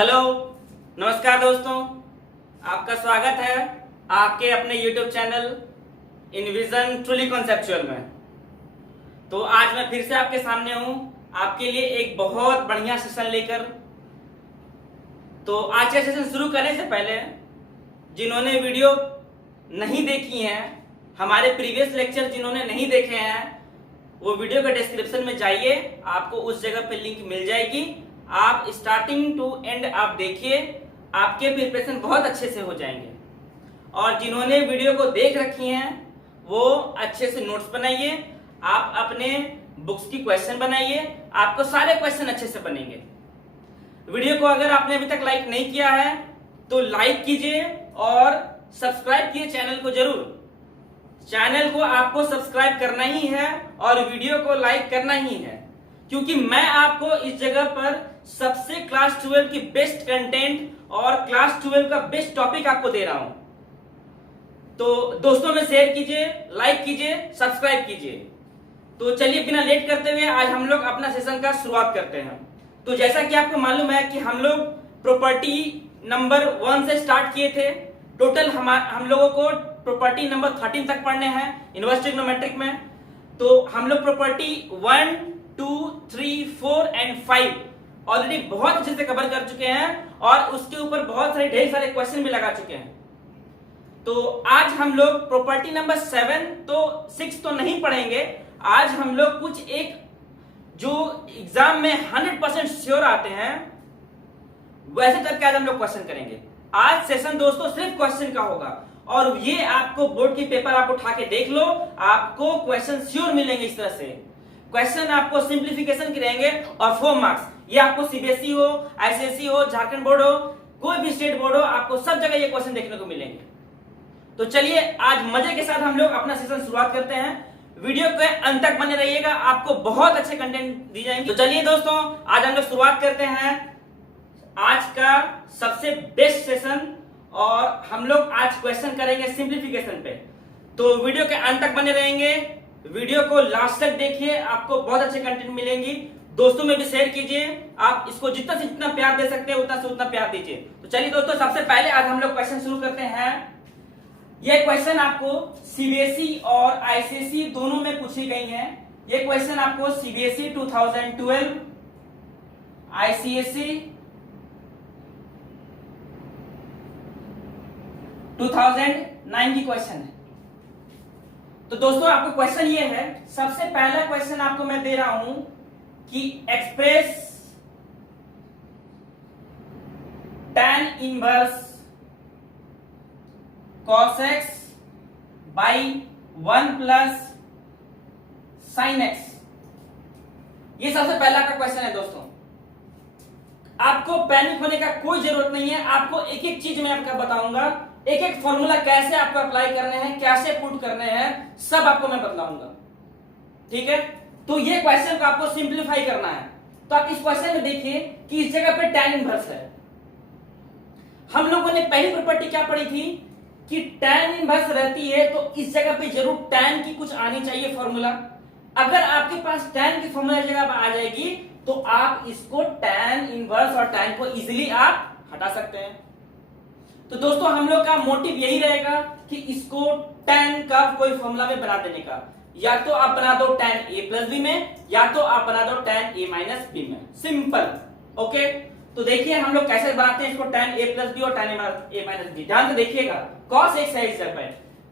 Hello, नमस्कार दोस्तों। आपका स्वागत है आपके अपने YouTube चैनल इनविजन ट्रूली कॉन्सेप्चुअल में। तो आज मैं फिर से आपके सामने हूं आपके लिए एक बहुत बढ़िया सेशन लेकर। तो आज का सेशन शुरू करने से पहले जिन्होंने वीडियो नहीं देखी है, हमारे प्रीवियस लेक्चर जिन्होंने नहीं देखे हैं, वो वीडियो के डिस्क्रिप्शन में जाइए, आपको उस जगह पे लिंक मिल जाएगी। आप स्टार्टिंग टू एंड आप देखिए, आपके प्रिपरेशन बहुत अच्छे से हो जाएंगे। और जिन्होंने वीडियो को देख रखी हैं वो अच्छे से नोट्स बनाइए, आप अपने बुक्स की क्वेश्चन बनाइए, आपको सारे क्वेश्चन अच्छे से बनेंगे। वीडियो को अगर आपने अभी तक लाइक नहीं किया है तो लाइक कीजिए और सब्सक्राइब कीजिए चैनल को जरूर। चैनल को आपको सब्सक्राइब करना ही है और वीडियो को लाइक करना ही है, क्योंकि मैं आपको इस जगह पर सबसे क्लास 12 की बेस्ट कंटेंट और क्लास 12 का बेस्ट टॉपिक आपको दे रहा हूं। तो दोस्तों में शेयर कीजिए, लाइक कीजिए, सब्सक्राइब कीजिए। तो चलिए बिना लेट करते हुए आज हम लोग अपना सेशन का शुरुआत करते हैं। तो जैसा कि आपको मालूम है कि हम लोग प्रॉपर्टी नंबर 1 से स्टार्ट किए थे। टोटल हम लोगों को प्रॉपर्टी नंबर 13 तक पढ़ने हैं इन्वर्स ट्रिग्नोमेट्रिक में। तो हम लोग प्रॉपर्टी 1, 2, 3, 4 एंड 5 ऑलरेडी बहुत अच्छे से कवर कर चुके हैं और उसके ऊपर बहुत सारे ढेर सारे क्वेश्चन भी लगा चुके हैं। तो आज हम लोग प्रॉपर्टी नंबर 7 तो 6 तो नहीं पढ़ेंगे। आज हम लोग कुछ एक जो एग्जाम में 100% श्योर आते हैं वैसे टाइप के आज हम लोग क्वेश्चन करेंगे। आज सेशन दोस्तों सिर्फ क्वेश्चन का होगा और ये आपको बोर्ड की पेपर आप उठा के देख लो, आपको क्वेश्चन श्योर मिलेंगे। इस तरह से क्वेश्चन आपको सिंप्लीफिकेशन के रहेंगे और 4 मार्क्स। ये आपको सीबीएसई हो, आईसीएसई हो, झारखंड बोर्ड हो, कोई भी स्टेट बोर्ड हो, आपको सब जगह ये क्वेश्चन देखने को मिलेंगे। तो चलिए आज मजे के साथ हम लोग अपना सेशन शुरुआत करते हैं। वीडियो के अंत तक बने रहिएगा, आपको बहुत अच्छे कंटेंट दी जाएंगे। तो चलिए दोस्तों आज हम लोग शुरुआत करते हैं आज का सबसे बेस्ट सेशन और हम लोग आज क्वेश्चन करेंगे सिंप्लीफिकेशन पे। तो वीडियो के अंत तक बने रहेंगे, वीडियो को लास्ट तक देखिए, आपको बहुत अच्छे कंटेंट मिलेंगी। दोस्तों में भी शेयर कीजिए, आप इसको जितना से जितना प्यार दे सकते हैं उतना से उतना प्यार दीजिए। तो चलिए दोस्तों सबसे पहले आज हम लोग क्वेश्चन शुरू करते हैं। यह क्वेश्चन आपको सीबीएसई और आईसीएसई दोनों में पूछी गई हैं। ये क्वेश्चन आपको सीबीएसई 2012, आईसीएसई 2009 की क्वेश्चन है। तो दोस्तों आपको क्वेश्चन ये है, सबसे पहला क्वेश्चन आपको मैं दे रहा हूं कि express tan inverse cos x by 1 plus sin x। ये सबसे पहला का क्वेश्चन है दोस्तों। आपको पैनिक होने का कोई जरूरत नहीं है, आपको एक एक चीज मैं आपको बताऊंगा, एक एक फॉर्मूला कैसे आपको अप्लाई करने हैं, कैसे पुट करने हैं, सब आपको मैं बतलाऊंगा। ठीक है, तो ये क्वेश्चन को आपको सिंप्लीफाई करना है। तो आप इस क्वेश्चन में देखिए कि इस जगह पे tan इनवर्स है। हम लोगों ने पहली प्रॉपर्टी क्या पढ़ी थी कि tan इनवर्स रहती है तो इस जगह पे जरूर tan की कुछ आनी चाहिए फॉर्मूला। अगर आपके पास tan की फॉर्मूला जगह पर आ जाएगी तो आप इसको tan इनवर्स और tan को इजीली आप हटा सकते हैं। तो दोस्तों हम लोग का मोटिव यही रहेगा कि इसको tan का कोई फॉर्मूला में बना देने का। या तो आप बना दो tan a प्लस बी में, या तो आप बना दो tan a माइनस बी में। सिंपल। ओके, तो देखिए हम लोग कैसे बनाते हैं इसको tan a प्लस बी और tan a माइनस बी। ध्यान से देखिएगा, cos x है इस जगह पे।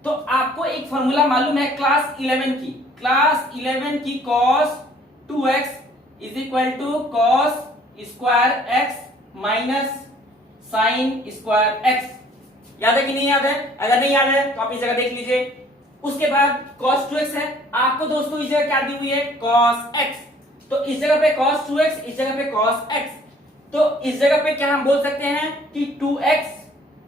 तो आपको एक फॉर्मूला मालूम है क्लास 11 की, क्लास 11 की cos 2x is equal to cos square x minus sine square x। याद है कि नहीं याद है? अगर नहीं याद है तो आप इस जगह देख लीजिए। उसके बाद cos 2x है, आपको दोस्तों इस जगह क्या दी हुई है cos x। तो इस जगह पे cos 2x, इस जगह पे cos x। तो इस जगह पे क्या हम बोल सकते हैं कि 2x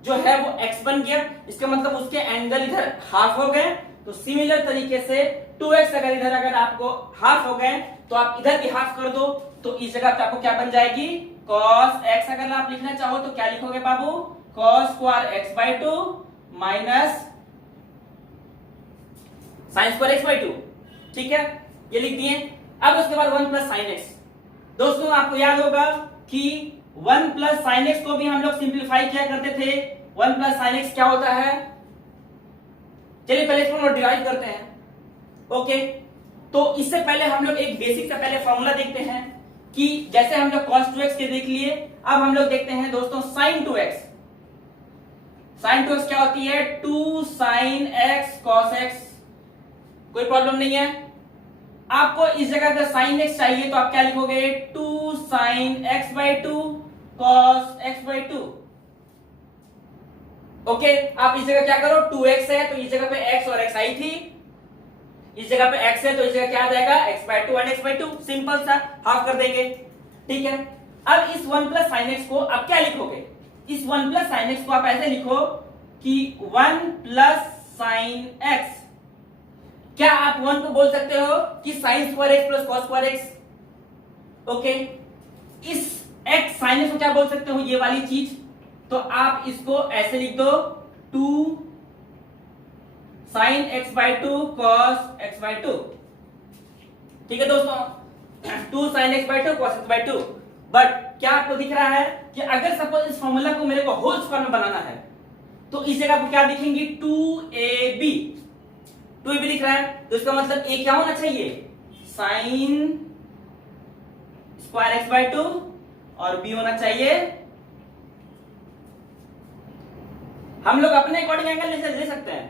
जो है वो x बन गया, इसका मतलब उसके एंगल इधर हाफ हो गए। तो सिमिलर तरीके से 2x अगर इधर अगर आपको हाफ हो गए तो आप इधर भी हाफ कर दो, तो इस जगह पे आपको क्या बन जाएगी cos x। अगर आप लिखना चाहो तो क्या लिखोगे बाबू, cos square x by 2 minus sine square x by 2। ठीक है, ये लिख दिए। अब उसके बाद 1 प्लस साइन x। दोस्तों आपको याद होगा कि वन प्लस साइन एक्स को भी हम लोग सिंप्लीफाई किया करते थे। वन प्लस साइन एक्स क्या होता है, चलिए पहले इसको डिवाइड करते हैं। ओके, तो इससे पहले हम लोग एक बेसिक से पहले फॉर्मूला देखते हैं कि जैसे हम लोग cos 2x के देख लिए, अब हम लोग देखते हैं दोस्तों sin 2x। sin 2x क्या होती है, 2 sin x cos x। कोई प्रॉब्लम नहीं है। आपको इस जगह अगर sin x चाहिए तो आप क्या लिखोगे, 2 sin x by 2 cos x by 2। Okay, आप इस जगह क्या करो, 2x है तो इस जगह पे x और x आई थी, इस जगह पे x है तो इस जगह क्या आ जाएगा, x by 2 and x by 2। Simple सा हाफ कर देंगे, ठीक है। अब इस 1 प्लस साइन एक्स को आप क्या लिखोगे, इस 1 प्लस साइन एक्स को आप ऐसे लिखो कि 1 प्लस साइन एक्स, क्या आप 1 को बोल सकते हो कि sine square x plus cos square x. Okay, इस एक्स साइन एक्स को क्या बोल सकते हो, ये वाली चीज, तो आप इसको ऐसे लिख दो 2 sine X by 2 cos X by 2। ठीक है दोस्तों, 2 sine X by 2 cos X by 2। But क्या आपको दिख रहा है कि अगर सपोज इस फॉर्मूला को मेरे को होल स्क्वायर में बनाना है तो इस जगह आपको क्या दिखेंगी, 2ab। 2ab दिख रहा है तो इसका मतलब a क्या होना चाहिए, साइन स्क्वायर एक्स बाई 2 और b होना चाहिए, हम लोग अपने अकॉर्डिंग एंगल ले सकते हैं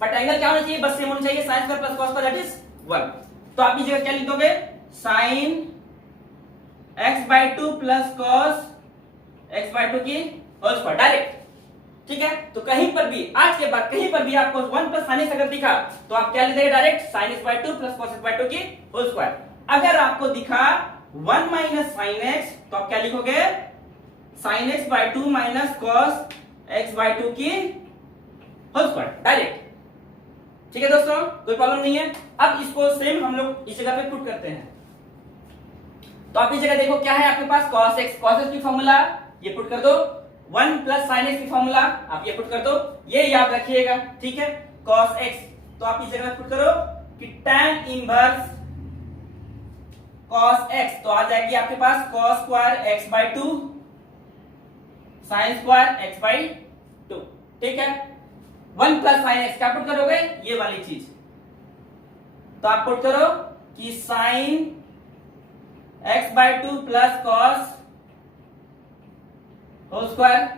बट एंगल क्या होना चाहिए, बस सेम होना चाहिए, sine square plus cos square that is 1। तो आप इस जगह क्या लिख दोगे, sine x by 2 plus cos x by 2 की होल स्क्वायर डायरेक्ट। ठीक है, तो कहीं पर भी आज के बाद कहीं पर भी आपको 1 प्लस साइन एक्स अगर दिखा तो आप क्या लिख देंगे, direct sine x by 2 plus cos x by 2 की होल स्क्वायर। अगर आपको दिखा 1 माइनस साइन एक्स तो आप क्या लिखोगे, sine x by 2 minus cos x by 2 की होल स्क्वायर डायरेक्ट। ठीक है दोस्तों, कोई प्रॉब्लम नहीं है। अब इसको सेम हम लोग इस जगह पे पुट करते हैं। तो आप इस जगह देखो क्या है आपके पास, cos x की फॉर्मूला ये पुट कर दो, 1 प्लस साइन x की फॉर्मूला आप ये पुट कर दो, ये याद रखिएगा। ठीक है, cos x तो आप इस जगह पुट करो कि tan इनवर्स cos x, तो आ जाएगी आपके पास cos square x by 2 sine square x by 2। ठीक है, 1 प्लस साइन एक्स क्या पुट करोगे, ये वाली चीज, तो आप पुट करो कि sine x by 2 plus cos whole square.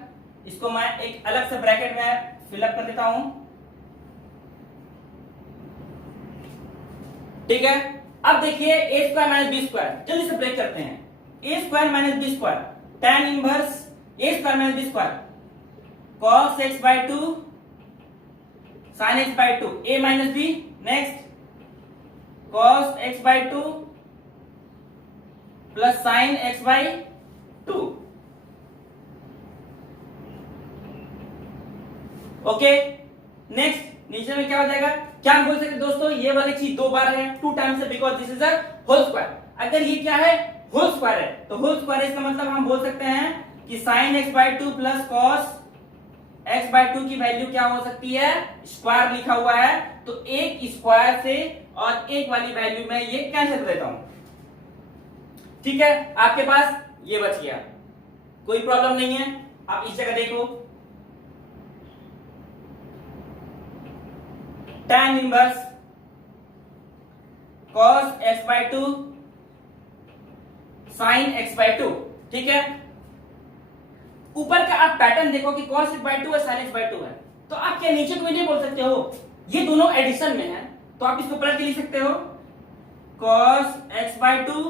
इसको मैं एक अलग से ब्रैकेट में फिलअप कर देता हूं। ठीक है, अब देखिए A square minus B square, जल्दी से ब्रेक करते हैं। A square minus B square, tan inverse A square minus B square cos X by 2 sine X by 2 a minus B, next cos X by 2 plus sine X by 2। Okay, next नीचे में क्या हो जाएगा, क्या हम बोल सकते दोस्तों, ये वाली चीज 2 बार है, 2 टाइम्स है because this is a whole square. अगर ये क्या है, होल स्क्वायर है, तो होल स्क्वायर इसका मतलब हम बोल सकते हैं कि sign X by 2 plus cos x by 2 की वैल्यू क्या हो सकती है, स्क्वायर लिखा हुआ है तो एक स्क्वायर से और एक वाली वैल्यू में ये कैंसिल कर देता हूं। ठीक है, आपके पास ये बच गया, कोई प्रॉब्लम नहीं है। आप इस जगह देखो, tan inverse cos x by 2 sine x by 2। ठीक है, ऊपर का आप पैटर्न देखो कि cos x बाई 2 है, sin x बाई 2 है, तो आप क्या नीचे को नहीं बोल सकते हो, ये दोनों एडिशन में है तो आप इसको पलट के लिख सकते हो, cos x by 2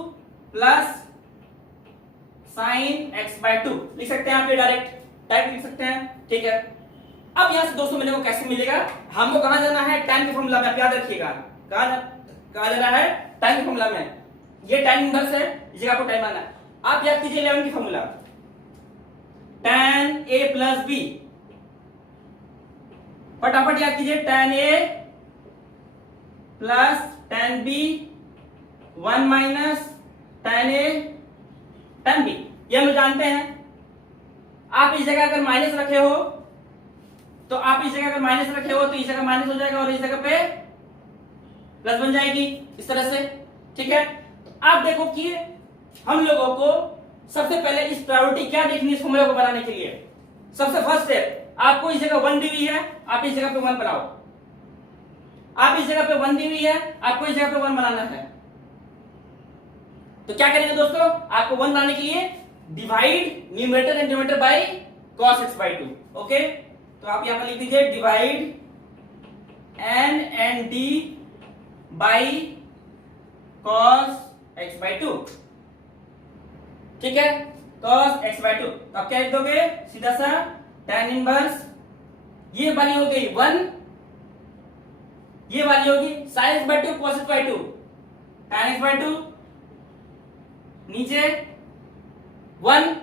plus sin x by 2 लिख सकते हैं, आप ये डायरेक्ट लिख सकते हैं। ठीक है, अब यहां से दोस्तों मेरे को कैसे मिलेगा, हमको कहां जाना है, tan के फॉर्मूला में, आप याद रखिएगा कहां जाना है, tan के फॉर्मूला में। ये tan इनवर्स है, इस जगह आपको tan आना है। आप याद कीजिए 11 की formula, tan a plus B, फटाफट याद कीजिए, tan a plus tan b 1 minus tan a tan b, ये हम जानते हैं। आप इस जगह अगर माइनस रखे हो तो आप इस जगह अगर माइनस रखे हो तो इस जगह माइनस हो जाएगा और इस जगह पे प्लस बन जाएगी इस तरह से। ठीक है, तो आप देखो कि हम लोगों को सबसे पहले इस प्रायोरिटी क्या देखनी है इस फॉर्मूला को बनाने के लिए। सबसे फर्स्ट स्टेप, आपको इस जगह 1 दी हुई है, आप इस जगह पे 1 बनाओ। आप इस जगह पे 1 दी हुई है, आपको इस जगह पे 1 बनाना है। तो क्या करेंगे दोस्तों, आपको 1 बनाने के लिए divide numerator and denominator by cos x by 2। Okay, तो आप यहां पर लिख दीजिए divide n and d by cos x by 2। ठीक है, cos x by 2। तो आप क्या लिख दोगे, सीधा सा tan इनवर्स, ये वाली हो गई 1, ये वाली होगी sin x by 2 cos x by 2, tan x by 2, नीचे 1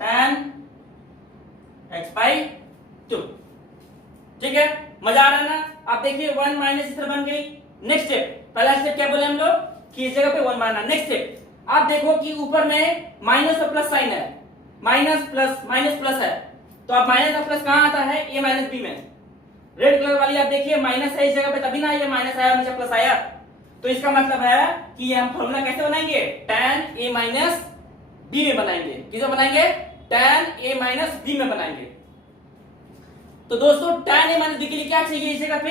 tan x by 2। ठीक है, मजा आ रहा है ना। आप देखिए 1 माइनस इधर बन गई। नेक्स्ट स्टेप, पहला स्टेप क्या बोले हम लोग कि इस जगह पे 1 बनाना। नेक्स्ट स्टेप, आप देखो कि ऊपर में माइनस और प्लस साइन है, माइनस प्लस है, तो आप माइनस और प्लस कहां आता है, a माइनस b में। रेड कलर वाली आप देखिए माइनस है इस जगह पे, तभी ना ये माइनस आया नीचे प्लस आया। तो इसका मतलब है कि ये हम फॉर्मूला कैसे बनाएंगे, tan a माइनस b में बनाएंगे। किसे बनाएंगे, tan a माइनस b में बनाएंगे। तो दोस्तों tan a माइनस b के लिए क्या चाहिए इस जगह पे,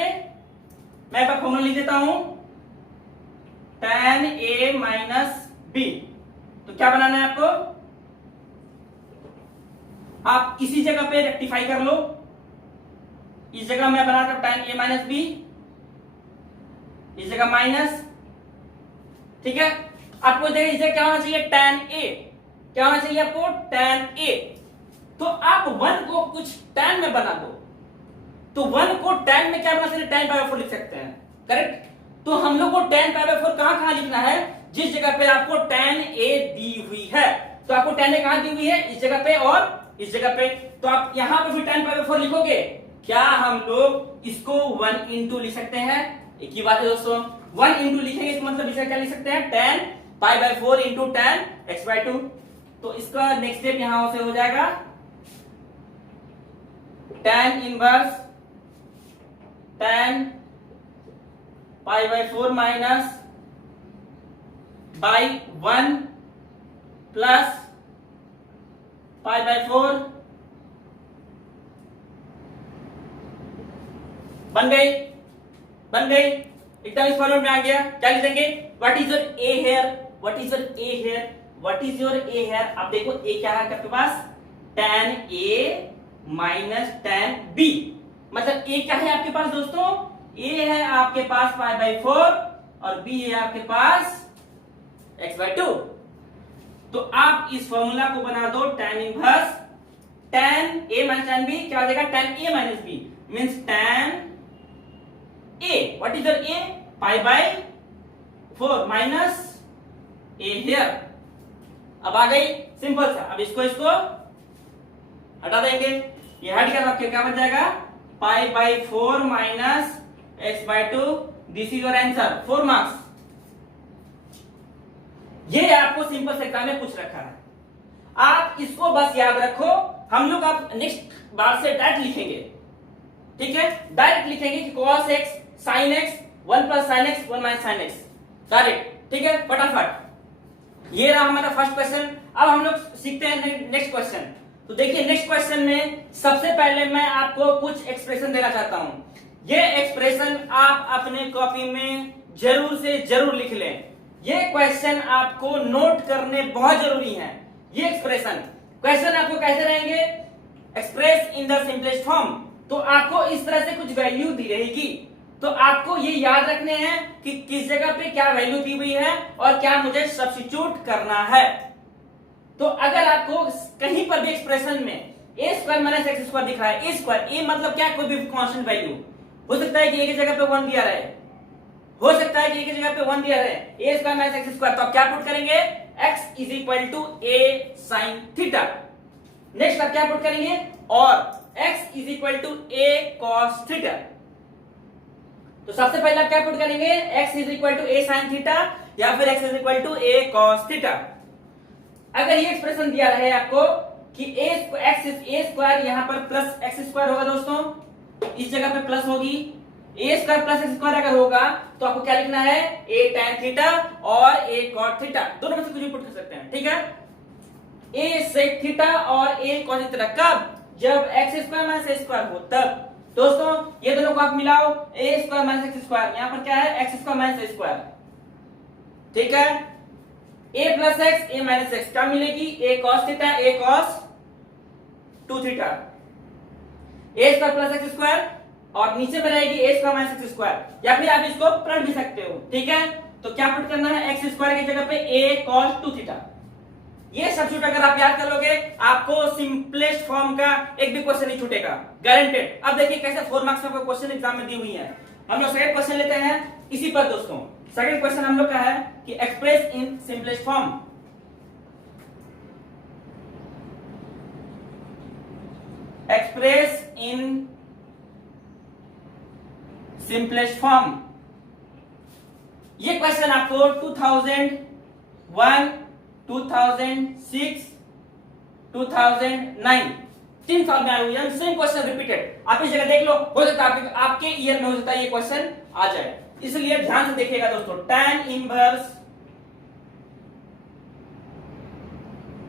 मैं एक बार फॉर्मूला लिख देता हूं, tan a माइनस b। तो क्या बनाना है आपको, आप इसी जगह पे रेक्टिफाई कर लो। इस जगह मैं बनाता हूं tan a माइनस b, इस जगह माइनस। ठीक है, आपको देखिए इस जगह क्या होना चाहिए, tan a। क्या होना चाहिए आपको, tan a। तो आप 1 को कुछ tan में बना दो, तो 1 को tan में क्या बना सकते हैं, tan पाई बाय 4 लिख सकते हैं। करेक्ट, तो हम लोग को tan पाई बाय 4 कहां कहां लिखना है, जिस जगह पे आपको tan a दी हुई है। तो आपको tan a कहां दी हुई है, इस जगह पे और इस जगह पे। तो आप यहां पे फिर tan पाई बाय 4 लिखोगे। क्या हम लोग इसको 1 इंटू लिख सकते हैं, एक ही बात है दोस्तों। 1 इंटू लिखेंगे इसका मतलब इसका क्या लिख सकते हैं, tan pi by 4 into tan x by 2। तो इसका नेक्स्ट स्टेप यहां से हो जाएगा tan inverse tan pi by 4 minus by 1 plus pi by 4 बन गई एकदम इस फॉर्मेट में आ गया। क्या लिखेंगे, what is your A here, what is your A here, what is your A here. अब देखो ए क्या है आपके पास, tan a minus tan b। मतलब ए क्या है आपके पास दोस्तों, ए है आपके पास पाई बाय 4 और b है आपके पास x बाय 2। तो आप इस फॉर्मूला को बना दो tan inverse tan a minus tan b, क्या हो जाएगा tan a minus b means tan a। What is your a, pi by 4 minus a here. अब आ गई सिंपल सा। अब इसको हटा देंगे, ये हट गया, आपके क्या बच जाएगा, pi by 4 minus x by 2। This is your answer, 4 marks. ये आपको सिंपल से एग्जाम में पूछ रखा है, आप इसको बस याद रखो। हम लोग आप नेक्स्ट बार से डायरेक्ट लिखेंगे। ठीक है, डायरेक्ट लिखेंगे कि cos x sin x 1 plus sin x 1 minus sin x direct. ठीक है, फटाफट। ये रहा हमारा फर्स्ट क्वेश्चन। अब हम लोग सीखते हैं नेक्स्ट क्वेश्चन। तो देखिए नेक्स्ट क्वेश्चन में सबसे पहले मैं आपको कुछ एक्सप्रेशन देना चाहता हूं। ये एक्सप्रेशन आप अपने कॉपी में जरूर से जरूर लिख लें। ये क्वेश्चन आपको नोट करने बहुत जरूरी है। ये क्वेश्चन आपको कैसे रहेंगे, express in the simplest form. तो आपको इस तरह से कुछ वैल्यू दी रहेगी, तो आपको ये याद रखने हैं कि किस जगह पे क्या वैल्यू दी हुई है और क्या मुझे सब्स्टिट्यूट करना है। तो अगर आपको कहीं पर भी एक्सप्रेशन में ए स्क्वायर माइनस एक्स स्क्वायर दिख रहा है, ए स्क्वायर, ए मतलब क्या, कोई भी कांस्टेंट वैल्यू हो सकता है कि एक जगह पे 1 दिया रहे, हो सकता है कि एक जगह पे 1 दिया रहे, A square minus x square. तो आप क्या पुट करेंगे, x is equal to a sin theta. Next आप क्या पुट करेंगे, और x is equal to a cos theta. तो सबसे पहले आप क्या पुट करेंगे, x is equal to a sin theta या फिर x is equal to a cos theta. अगर ये एक्सप्रेशन दिया रहे आपको कि x इज a स्क्वायर, यहां पर प्लस x स्क्वायर होगा दोस्तों, इस जगह पे प्लस होगी, ए स्क्वायर प्लस एक्स स्क्वायर अगर होगा तो आपको क्या लिखना है, ए tan थीटा और ए cot थीटा, दोनों में से कुछ भी पुट कर सकते हैं, ठीक है। ए sec थीटा और ए cos थीटा कब, जब एक्स स्क्वायर माइनस ए स्क्वायर हो तब। दोस्तों ये दोनों को आप मिलाओ, ए स्क्वायर माइनस एक्स स्क्वायर, यहां पर क्या है एक्स स्क्वायर माइनस ए स्क्वायर, ठीक है। ए प्लस एक्स ए माइनस एक्स क्या मिलेगी, ए cos थीटा ए cos 2 थीटा, ए स्क्वायर प्लस एक्स स्क्वायर और नीचे में रहेगी ए स्क्वायर माइनस एक्स स्क्वायर, या फिर आप इसको पलट भी सकते हो, ठीक है। तो क्या पुट करना है, एक्स स्क्वायर की जगह पे ए cos 2 थीटा। ये सब्स्टिट्यूट अगर आप याद कर लोगे आपको सिंपलेस्ट फॉर्म का एक भी क्वेश्चन नहीं छूटेगा, गारंटेड। अब देखिए कैसे 4 मार्क्स का क्वेश्चन एग्जाम में दी हुई है। हम लोग सेकंड क्वेश्चन लेते हैं इसी पर दोस्तों। सेकंड क्वेश्चन हम लोग का है कि express in simplest form, express in simplest form. ये क्वेश्चन आपको 2001, 2006, 2009 3 साल में आए हुए हैं, सेम क्वेश्चन रिपीटेड। आप इस जगह देख लो, हो सकता है आपके ईयर में हो सकता है ये क्वेश्चन आ जाए, इसलिए ध्यान से देखिएगा दोस्तों। tan inverse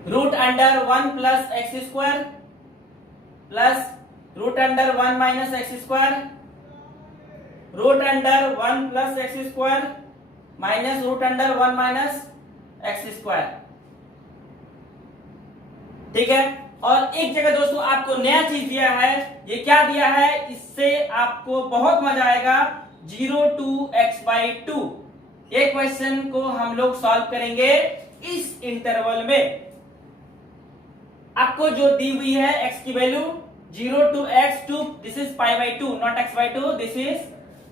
root under 1 plus x square plus root under 1 minus x square, root under 1 plus x square minus root under 1 minus x square, ठीक है। और एक जगह दोस्तों आपको नया चीज दिया है, ये क्या दिया है, इससे आपको बहुत मजा आएगा, 0 to x/2। ये क्वेश्चन को हम लोग सॉल्व करेंगे इस इंटरवल में। आपको जो दी हुई है x की value 0 to x2, this is π/2 not x/2, this is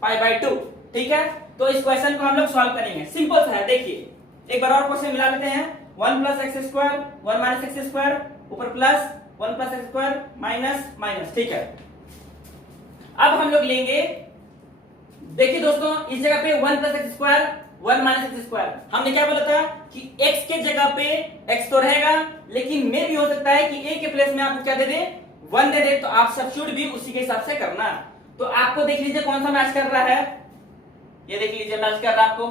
π/2, ठीक है। तो इस क्वेश्चन को हम लोग सॉल्व करेंगे, सिंपल सा है। देखिए एक बार और क्वेश्चन मिला लेते हैं, 1 plus x square 1 minus x square ऊपर plus 1 plus x square minus minus, ठीक है। अब हम लोग लेंगे, देखिए दोस्तों इस जगह पे 1 plus x square 1 minus x square, हमने क्या बोला था कि x के जगह पे x तो रहेगा, लेकिन मे भी हो सकता है कि a के प्लेस में आपको क्या दे दे, 1 दे दे, तो आप सब्स्टिट्यूट भी उसी के हिसाब से करना। तो आपको देख लीजिए कौन सा मैच कर रहा है, ये देख लीजिए मैच कर रहा है आपको,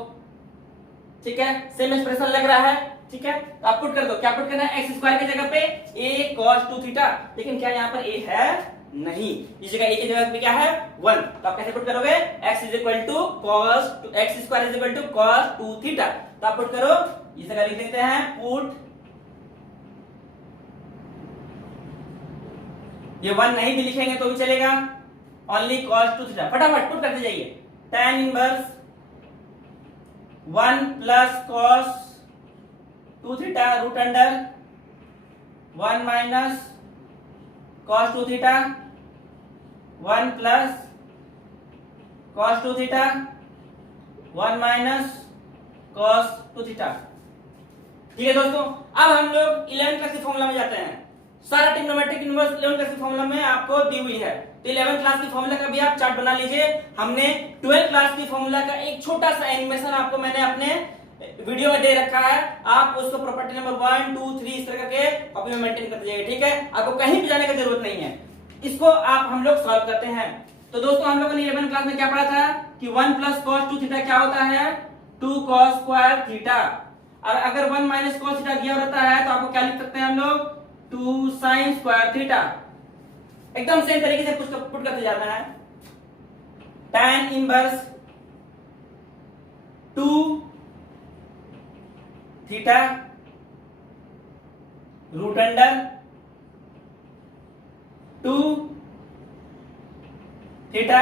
ठीक है, सेम एक्सप्रेशन लग रहा है, ठीक है। तो आप पुट कर दो, क्या पुट करना है, एक्स स्क्वायर की जगह पे a cos 2 थीटा, लेकिन क्या यहाँ पर a है, नहीं, इस जगह a की जगह पे क्या है 1, तो आप कैसे पुट करोगे, x is equal to cos x square is equal to cos 2 theta, तो आप पुट करो, इस जगह लिख देते हैं पुट, ये 1 नहीं भी लिखेंगे तो भी चलेगा, ओनली cos 2 थीटा, फटाफट पुट करते जाइए। tan inverse 1 plus cos 2 theta root under 1 minus cos 2 theta 1 plus cos 2 theta 1 minus cos 2 theta, ठीक है दोस्तों। अब हम लोग 11th क्लास के फॉर्मूला में जाते हैं। सारा ट्रिग्नोमेट्रिक इनवर्स 11th क्लास के फॉर्मूला में आपको दी हुई है, तो 11th क्लास की फॉर्मूला का भी आप चार्ट बना लीजिए। हमने 12th क्लास की फॉर्मूला का एक छोटा सा एनिमेशन आपको मैंने अपने वीडियो में दे रखा है, आप उसको प्रॉपर्टी नंबर 1 2 3 इस तरह करके कॉपी में मेंटेन करते जाइए, ठीक है। आपको कहीं भी जाने की जरूरत नहीं है, इसको आप हम लोग सॉल्व करते हैं। तो दोस्तों हम लोगों ने 11th क्लास में क्या पढ़ा था कि 1 प्लस cos 2 थीटा क्या होता है, 2 cos स्क्वायर थीटा, और अगर 1 माइनस cos थीटा दिया रहता है तो आपको क्या लिख सकते हैं हम लोग, 2 sin स्क्वायर थीटा। एकदम सेम तरीके से पुट करते जाना है। tan inverse 2 theta root under 2 theta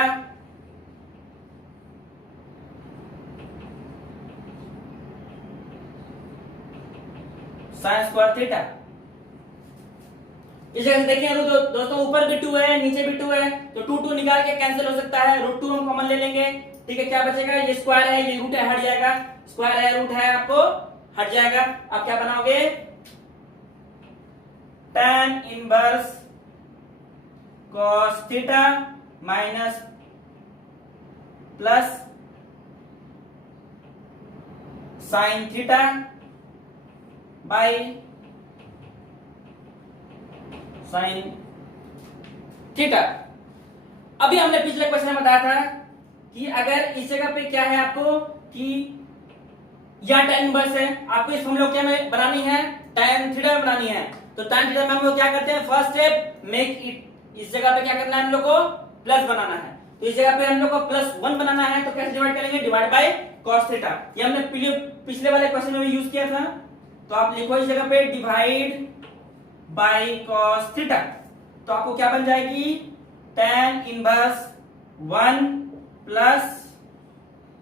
sine square theta. इस जगह से देखिए दोस्तों ऊपर भी 2 है नीचे भी 2 है, तो 2 2 निकाल के कैंसिल हो सकता है, रूट 2 हम कॉमन ले लेंगे, ठीक है। क्या बचेगा, ये स्क्वायर है ये रूट है, हट जाएगा, स्क्वायर है रूट है आपको हट जाएगा। आप क्या बनाओगे, tan inverse cos theta minus plus sin theta bye sin theta. अभी हमने पिछले क्वेश्चन में बताया था कि अगर इस जगह पे क्या है आपको कि या tan इनवर्स है, आपको इस फॉर्मूला क्या में बनानी है, tan थीटा में बनानी है। तो tan थीटा में हम लोग क्या करते हैं, फर्स्ट स्टेप मेक इट, इस जगह पे क्या करना है हम लोग को प्लस बनाना है। तो इस जगह पे हम लोग को +1 बनाना है, तो कैसे डिवाइड करेंगे, डिवाइड बाय cos थीटा। ये हमने पिछले वाले क्वेश्चन में भी यूज किया था। तो आप लिखो इस जगह पे डिवाइड बाय cos थीटा, तो आपको क्या बन जाएगी, tan इनवर्स 1 प्लस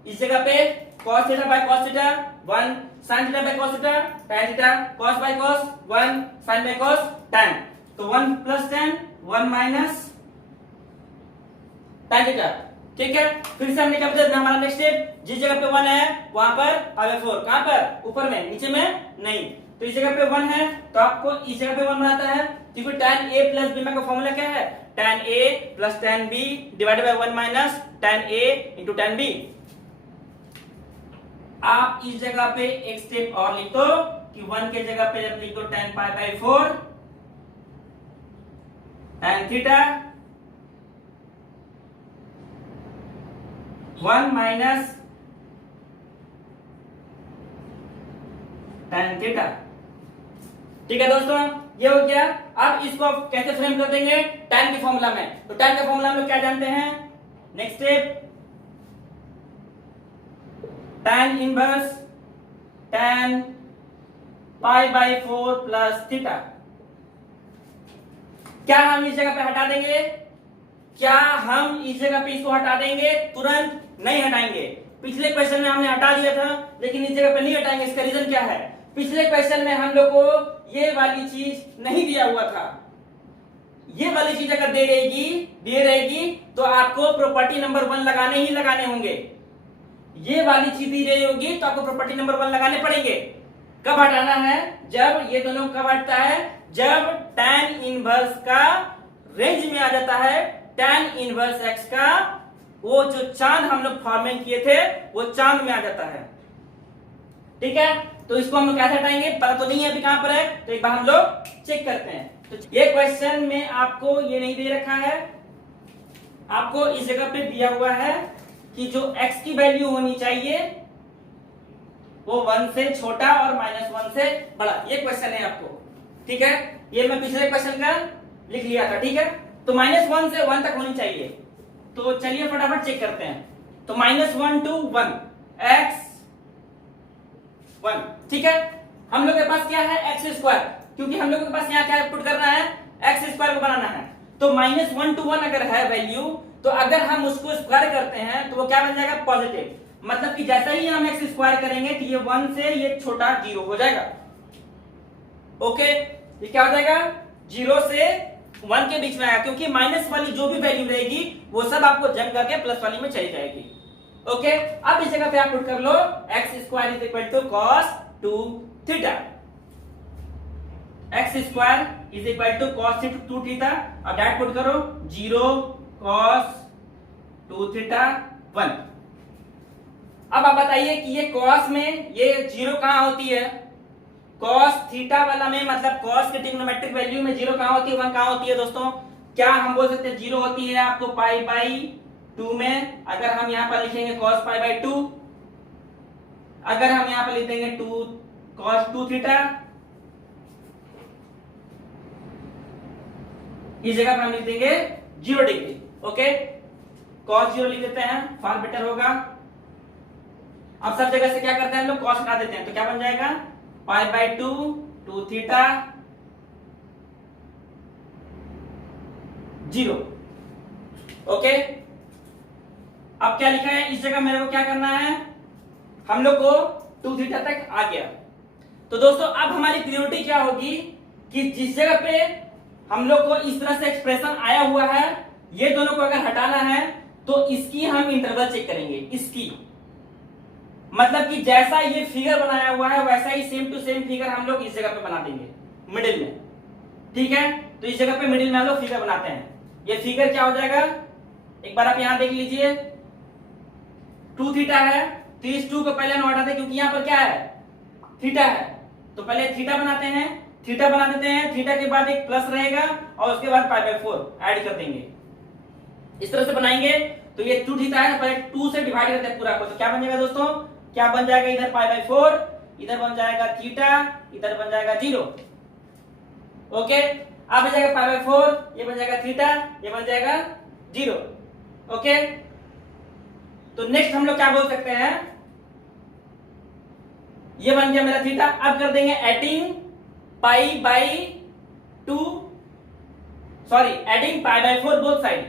इस जगह पे cos theta by cos theta 1, sin theta by cos theta tan theta, cos by cos 1, sin by cos tan। तो 1 plus tan 1 minus tan theta, ठीक है। फिर से हमने क्या बताया, हमारा नेक्स्ट स्टेप, जिस जगह पे 1 है वहां पर √4, कहां पर, ऊपर में, नीचे में नहीं। तो इस जगह पे 1 है तो आपको इस जगह पे 1 बनाता है, क्योंकि tan a प्लस b का फॉर्मूला क्या है, tan a plus tan b divided by 1 minus tan a into tan b। आप इस जगह पे एक स्टेप और लिख दो कि 1 के जगह पे जब लिख दो tan pi by 4 tan theta 1 minus tan theta, ठीक है दोस्तों, ये हो गया। अब इसको आप कैसे फ्रेम कर देंगे, tan के फॉर्मूला में। तो tan का फॉर्मूला हम लोग क्या जानते हैं, next step tan inverse tan pi by 4 plus theta. क्या हम इस जगह पे हटा देंगे, क्या हम इस जगह पे इसको हटा देंगे, तुरंत नहीं हटाएंगे। पिछले क्वेश्चन में हमने हटा दिया था, लेकिन इस जगह पे नहीं हटाएंगे। इसका रीजन क्या है, पिछले क्वेश्चन में हम लोग को ये वाली चीज नहीं दिया हुआ था। ये वाली चीज अगर दे रहेगी तो आपको प्रॉपर्टी नंबर 1 लगाने ही लगाने होंगे। ये वाली चीज दी रही होगी तो आपको प्रॉपर्टी नंबर 1 लगाने पड़ेंगे। कब हटाना है, जब ये दोनों कब हटता है, जब tan इनवर्स का रेंज में आ जाता है, tan इनवर्स x का वो जो चांद हम लोग फॉर्मेट किए थे वो चांद में आ जाता है, ठीक है। तो इसको हम लोग कैसे हटाएंगे, पता तो नहीं है अभी कहां पर है, तो एक बार हम लोग चेक करते हैं। तो ये क्वेश्चन में आपको ये नहीं दे रखा है, आपको इस जगह पे दिया हुआ है कि जो x की वैल्यू होनी चाहिए वो 1 से छोटा और -1 से बड़ा, ये क्वेश्चन है आपको, ठीक है। ये मैं पिछले क्वेश्चन का लिख लिया था, ठीक है। तो -1 से 1 तक होनी चाहिए। तो चलिए फटाफट चेक करते हैं। तो -1 to 1 x 1, ठीक है। हम लोग के पास क्या है, x², क्योंकि हम लोग के पास यहाँ क्या पुट करना है, x² को बनाना है। तो -1 to 1 अगर है वैल्यू, तो अगर हम उसको स्क्वायर करते हैं तो वो क्या बन जाएगा, पॉजिटिव। मतलब कि जैसा ही हम x² करेंगे तो ये 1 से ये छोटा 0 हो जाएगा। ओके, ये क्या हो जाएगा, 0 से 1 के बीच में आएगा, क्योंकि माइनस वाली जो भी वैल्यू रहेगी वो सब आपको जम करके प्लस वाली में चली जाएगी। ओके, अब इस जगह पे आप पुट कर लो x² cos 2 theta, x² cos 2 theta. अब डायरेक्ट पुट करो 0 cos 2 थीटा 1। अब आप बताइए कि ये cos में ये 0 कहां होती है, cos थीटा वाला में, मतलब cos के ट्रिग्नोमेट्रिक वैल्यू में 0 कहां होती है, 1 कहां होती है दोस्तों। क्या हम बोल सकते हैं 0 होती है आपको पाई बाई 2 में। अगर हम यहां पर लिखेंगे cos पाई बाई 2, अगर हम यहां पर लिख देंगे 2 cos 2 थीटा, इस जगह पर हम लिख देंगे 0 डिग्री। ओके, cos 0 लिख देते हैं, फार बेटर होगा। अब सब जगह से क्या करते हैं हम लोग, cos हटा देते हैं, तो क्या बन जाएगा, पाई बाई 2 2 थीटा 0। ओके, अब क्या लिखा है इस जगह, मेरे को क्या करना है, हम लोग को 2 थीटा तक आ गया। तो दोस्तों अब हमारी प्रायोरिटी क्या होगी कि जिस जगह पे हम लोग को इस तरह से एक्सप्रेशन आया हुआ है, ये दोनों को अगर हटाना है तो इसकी हम इंटरवल चेक करेंगे। इसकी मतलब कि जैसा ये फिगर बनाया हुआ है वैसा ही सेम टू सेम फिगर हम लोग इस जगह पे बना देंगे मिडिल में, ठीक है। तो इस जगह पे मिडिल में हम लोग फिगर बनाते हैं। ये फिगर क्या हो जाएगा, एक बार आप यहां देख लीजिए, 2 थीटा है, तो इस 2 को पहले हम हटा दें क्योंकि यहां पर क्या है, थीटा है। तो पहले थीटा बनाते हैं, थीटा बना देते हैं, थीटा के बाद एक प्लस रहेगा और उसके बाद पाई बाई 4 ऐड कर देंगे। इस तरह से बनाएंगे तो ये 2 थीटा है, पहले 2 से डिवाइड करते हैं पूरा को, तो क्या बन जाएगा दोस्तों, क्या बन जाएगा, इधर पाई बाई 4, इधर बन जाएगा थीटा, इधर बन जाएगा 0। ओके, अब बन जाएगा पाई बाई 4, ये बन जाएगा थीटा, ये बन जाएगा 0। ओके, तो नेक्स्ट हम लोग क्या बोल सकते हैं, ये बन गया मेरा थीटा। अब कर देंगे adding pi by 2, sorry adding pi by 4 both side,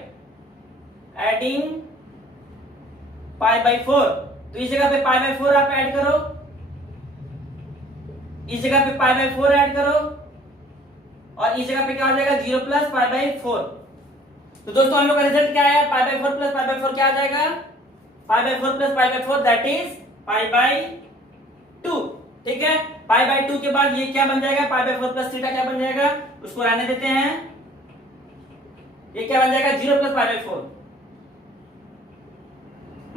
adding pi by 4, तो इस जगह पे पाई बाई 4 आप ऐड करो, इस जगह पे पाई बाई 4 ऐड करो, और इस जगह पे क्या हो जाएगा 0 प्लस पाई बाई 4। तो दोस्तों हम लोग का रिजल्ट क्या है, pi by 4 plus pi by 4 क्या आ जाएगा, pi by 4 plus pi by 4 that is pi by 2। ठीक है, पाई बाई 2 के बाद ये क्या बन जाएगा, पाई बाई 4 प्लस थीटा क्या बन जाएगा, उसको रहने देते हैं, ये क्या बन जाएगा 0 प्लस पाई बाई 4,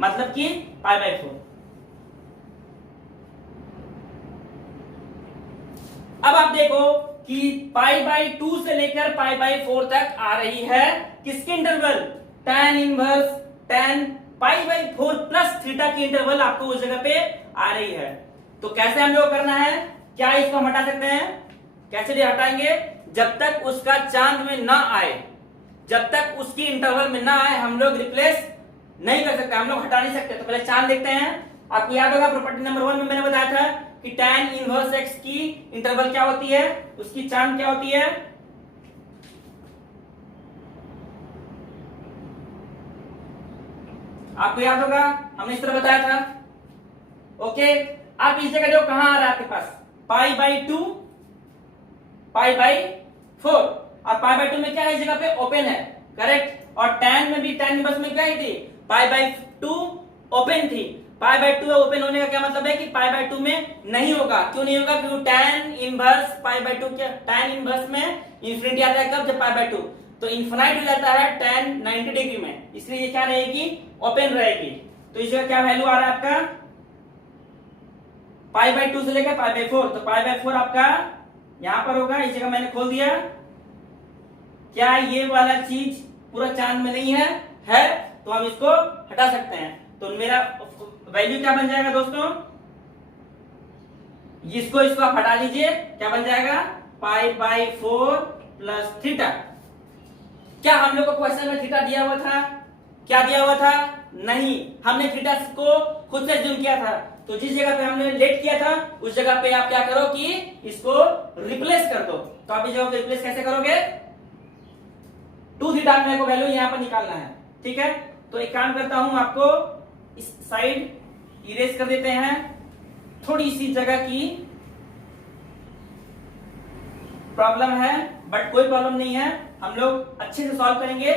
मतलब कि पाई बाई 4। अब आप देखो कि पाई बाई 2 से लेकर पाई बाई 4 तक आ रही है किसकी interval, tan inverse tan pi by 4 plus theta की इंटरवल आपको उस जगह पे आ रही है। तो कैसे हम लोग करना है, क्या इसको हम हटा सकते हैं, कैसे हटाएंगे, जब तक उसका चांद में ना आए, जब तक उसकी इंटरवल में ना आए हम लोग रिप्लेस नहीं कर सकते, हम लोग हटा नहीं सकते। तो पहले चांद देखते हैं। आपको याद होगा प्रॉपर्टी नंबर 1 में मैंने बताया था कि tan इनवर्स x की इंटरवल क्या होती है, उसकी चांद क्या होती है, आपको याद होगा, हमने इस तरह बताया था। ओके, अब इस जगह जो कहां आ रहा है आपके पास, पाई बाई 2 पाई बाई 4, और पाई बाई 2 में क्या है, इस जगह पे ओपन है, करेक्ट, और tan में भी tan इनवर्स में क्या ही थी, पाई बाई 2 ओपन थी। पाई बाई 2 ओपन होने का क्या मतलब है कि पाई बाई 2 में नहीं होगा, क्यों नहीं होगा, क्योंकि tan इनवर्स पाई बाई 2 क्या, tan इनवर्स में इंफिनिटी आता है कब, जब पाई बाई 2, तो इन्फिनाइट हो जाता है tan 90 डिग्री में, इसलिए ये क्या रहेगी, ओपन रहेगी। तो इस जगह क्या वैल्यू आ रहा है आपका, पाई बाई 2 से लेकर पाई बाई 4, तो पाई बाई 4 आपका यहां पर होगा, इस जगह मैंने खोल दिया। क्या ये वाला चीज पूरा चांद में नहीं है, तो हम इसको हटा सकते हैं। तो मेरा वैल्यू क्या बन जाएगा दोस्तों, इसको आप हटा दीजिए, क्या बन जाएगा, पाई बाई 4 प्लस थीटा। क्या हम लोग को क्वेश्चन में थीटा दिया हुआ था, क्या दिया हुआ था, नहीं, हमने थीटा को खुद से जूम किया था। तो जिस जगह पे हमने लेट किया था उस जगह पे आप क्या करो कि इसको रिप्लेस कर दो। तो आप इस जगह को रिप्लेस कैसे करोगे, 2 थीटा मेरे को वैल्यू यहां पर निकालना है। ठीक है, तो एक काम करता हूं, आपको इस साइड इरेज कर देते हैं, थोड़ी सी जगह की प्रॉब्लम है, बट कोई प्रॉब्लम नहीं है, हम लोग अच्छे से सॉल्व करेंगे।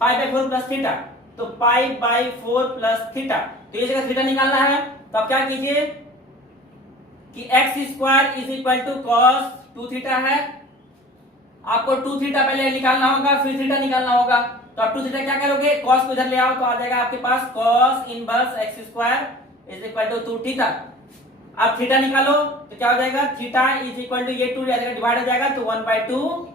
पाई बाई 4 प्लस थीटा, तो पाई बाई 4 प्लस थीटा, तो ये जगह थीटा निकालना है, तो आप क्या कीजिए कि x square is equal to cos 2 theta है, आपको 2 थीटा पहले निकालना होगा, फिर थीटा निकालना होगा। तो आप 2 थीटा क्या करोगे, कॉस को इधर ले आओ, तो आ जाएगा आपके पास cos inverse X square is equal to 2 theta. अब थीटा निकालो तो क्या हो जाएगा, थीटा इज इक्वल टू ये 2 डिवाइड हो जाएगा, तो 1/2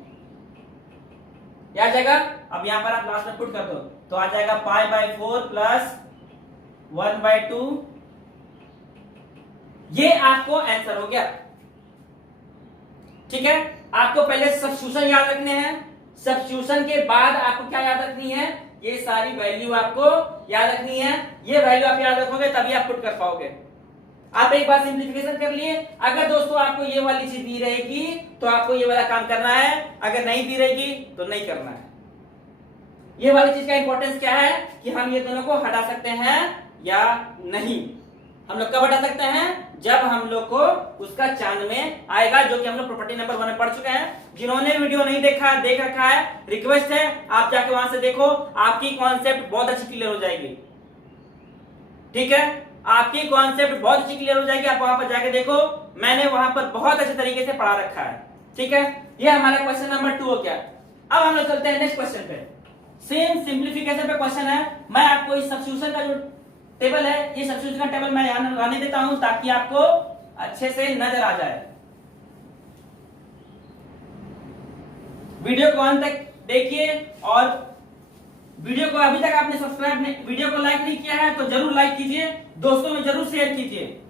आ जाएगा। अब यहां पर आप लास्ट में पुट कर दो, तो आ जाएगा पाई बाई 4 प्लस 1/2, ये आपको आंसर हो गया। ठीक है, आपको पहले सब्स्टिट्यूशन याद रखने हैं, सब्स्टिट्यूशन के बाद आपको क्या याद रखनी है, ये सारी वैल्यू आपको याद रखनी है। ये वैल्यू आप याद रखोगे तभी आप पुट कर पाओगे। आप एक बार सिंप्लीफिकेशन कर लिए। अगर दोस्तों आपको ये वाली चीज दी रहेगी तो आपको ये वाला काम करना है, अगर नहीं दी रहेगी तो नहीं करना है। ये वाली चीज का इंपॉर्टेंस क्या है कि हम ये दोनों को हटा सकते हैं या नहीं। हम लोग कब हटा सकते हैं, जब हम लोग को उसका चांद में आएगा, जो कि हम लोग प्रॉपर्टी नंबर 1 में पढ़ चुके हैं। जिन्होंने वीडियो नहीं देखा, देख रखा है, रिक्वेस्ट है आप जाके वहां से देखो, आपकी कॉन्सेप्ट बहुत अच्छी क्लियर हो जाएगी। ठीक है, आपकी कॉन्सेप्ट बहुत अच्छी क्लियर हो जाएगी, आप वहां पर जाके देखो, मैंने वहां पर बहुत अच्छे तरीके से पढ़ा रखा है। ठीक है, ये हमारा क्वेश्चन नंबर 2 हो गया। अब हम लोग चलते हैं नेक्स्ट क्वेश्चन पे। सेम सिंप्लीफिकेशन पे क्वेश्चन है। मैं आपको इस सब्स्टिट्यूशन का जो टेबल है, ये सब्स्टिट्यूशन का टेबल मैं यहां लाने देता हूं ताकि आपको अच्छे से नजर आ जाए। वीडियो को अंत तक देखिए और वीडियो को अभी तक आपने सब्सक्राइब नहीं, वीडियो को लाइक नहीं किया है तो जरूर लाइक कीजिए, दोस्तों में जरूर शेयर कीजिए।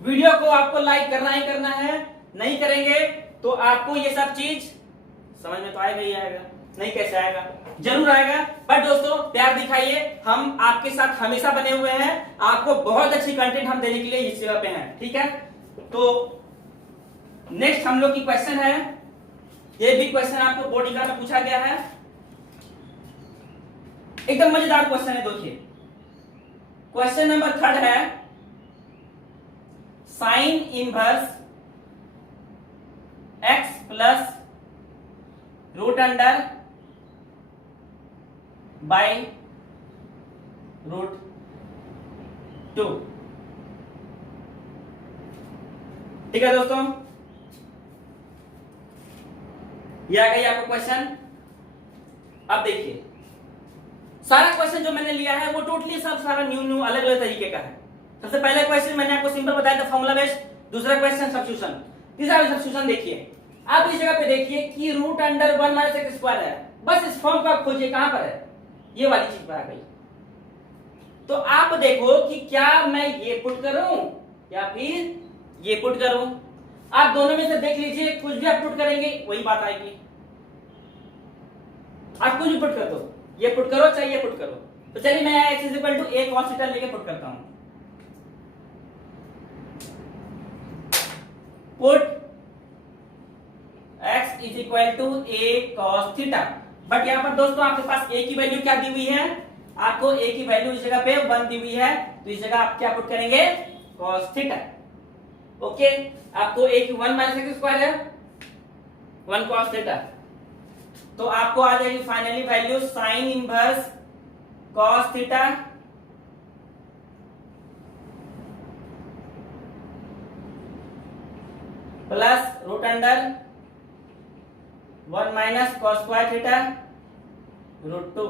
वीडियो को आपको लाइक करना ही करना है, नहीं करेंगे तो आपको ये सब चीज समझ में तो आएगा ही आएगा, नहीं कैसे आएगा, जरूर आएगा। पर दोस्तों प्यार दिखाइए, हम आपके साथ हमेशा बने हुए हैं, आपको बहुत अच्छी कंटेंट हम देने के लिए इस जगह पे हैं, ठीक है। तो नेक्स्ट हम लोग की क्वेश्चन है, ये भी क्वेश्चन आपको बोर्ड एग्जाम में पूछा गया है, एकदम मजेदार क्वेश्चन है। देखिए क्वेश्चन नंबर 3 है, sine inverse x plus root under by root 2, ठीक है दोस्तों। ये आ गई आपको क्वेश्चन। अब देखिए सारा क्वेश्चन जो मैंने लिया है वो टोटली सब सारा न्यू अलग अलग तरीके का है। सबसे पहला क्वेश्चन मैंने आपको सिंपल बताया था, फॉर्मूला बेस्ड। दूसरा क्वेश्चन सब्स्टिट्यूशन, तीसरा सब्स्टिट्यूशन। देखिए आप इस जगह पे देखिए कि root under 1 minus x square है, बस इस फॉर्म को आप खोजिए, कहां पर है, ये वाली चीज पर आ गई। तो आप देखो कि क्या मैं ये पुट करूं या फिर ये पुट करूं, आप दोनों में से देख लीजिए, कुछ भी आप पुट करेंगे वही बात आएगी। आप कुछ भी पुट कर दो, ये पुट करो चाहे ये पुट करो। तो चलिए मैं x is equal to a cos theta लेके पुट करता हूं। Put x is equal to a cos theta. But यहां पर दोस्तों आपके पास a की वैल्यू क्या दी हुई है, आपको a की वैल्यू इस जगह पे 1 दी हुई है, तो इस जगह आप क्या पुट करेंगे, cos थीटा। ओके, आपको a की 1 माइनस एक्स स्क्वायर है, 1 cos थीटा, तो आपको आ जाएगी finally value sine inverse cos theta plus root under 1 minus cos square theta root 2।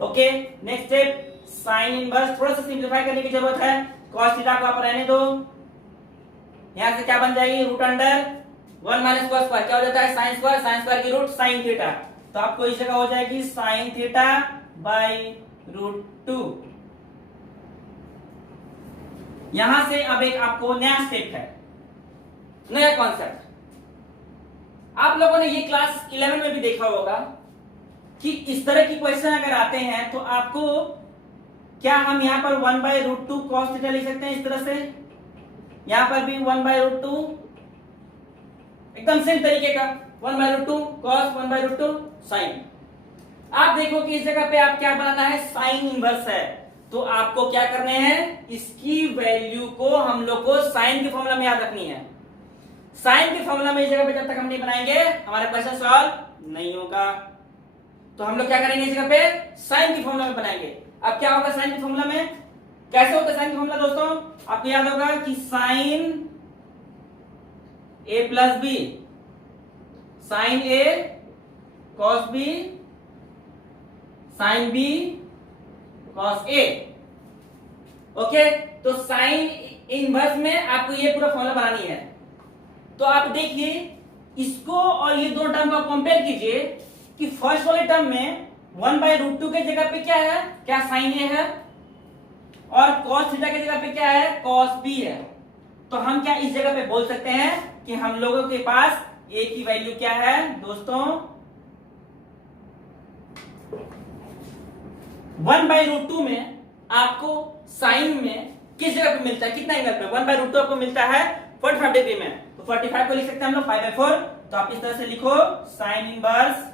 Okay, next step sine inverse, थोड़ा सा सिंप्लीफाई करने की जरूरत है, cos थीटा को आप रहने दो, यहां से क्या बन जाएगी, root under 1 minus cos square क्या हो जाता है, साइन स्क्वायर की रूट साइन थीटा, तो आपको इस जगह हो जाएगी साइन थीटा बाय रूट 2। यहां से अब एक आपको नया स्टेप है, नया कॉन्सेप्ट। आप लोगों ने ये क्लास 11 में भी देखा होगा कि इस तरह की क्वेश्चन अगर आते हैं तो आपको क्या हम यहां पर 1 बाय रूट 2 cos थीटा लिख सकते हैं, इस तरह से, यहां पर भी 1 बाय रूट 2, एकदम सेम तरीके का 1 by root 2 cos 1 by root 2 sine. आप देखो कि इस जगह पे आप क्या बनाना है, साइन इनवर्स है, तो आपको क्या करने हैं, इसकी वैल्यू को हम लोग को साइन के फॉर्मूला में याद रखनी है। साइन के फॉर्मूला में इस जगह पे जब तक हम नहीं बनाएंगे हमारा क्वेश्चन सॉल्व नहीं होगा, तो हम लोग क्या करेंगे, इस जगह पे साइन के फॉर्मूला में बनाएंगे। अब क्या होगा साइन के फॉर्मूला में, कैसे होता है साइन का फॉर्मूला दोस्तों, आपको याद होगा कि sine a plus B, sine a cos b, sine b cos a। Okay, तो साइन इनवर्स में आपको ये पूरा फॉर्मूला बनानी है। तो आप देखिए इसको और ये दो टर्म को कंपेयर कीजिए कि फर्स्ट वाले टर्म में 1 बाय रूट 2 के जगह पे क्या है, क्या साइन a है, और cos थीटा के जगह पे क्या है, cos b है। तो हम क्या इस जगह पे बोल सकते हैं कि हम लोगों के पास a की वैल्यू क्या है दोस्तों, 1 बाय रूट 2 में आपको साइन में किस जगह पे मिलता है, कितना एंगल पे, 1 बाय रूट 2 आपको मिलता है 45 डिग्री में, तो 45 को लिख सकते हैं हम लोग 5/4। तो आप इस तरह से लिखो sine inverse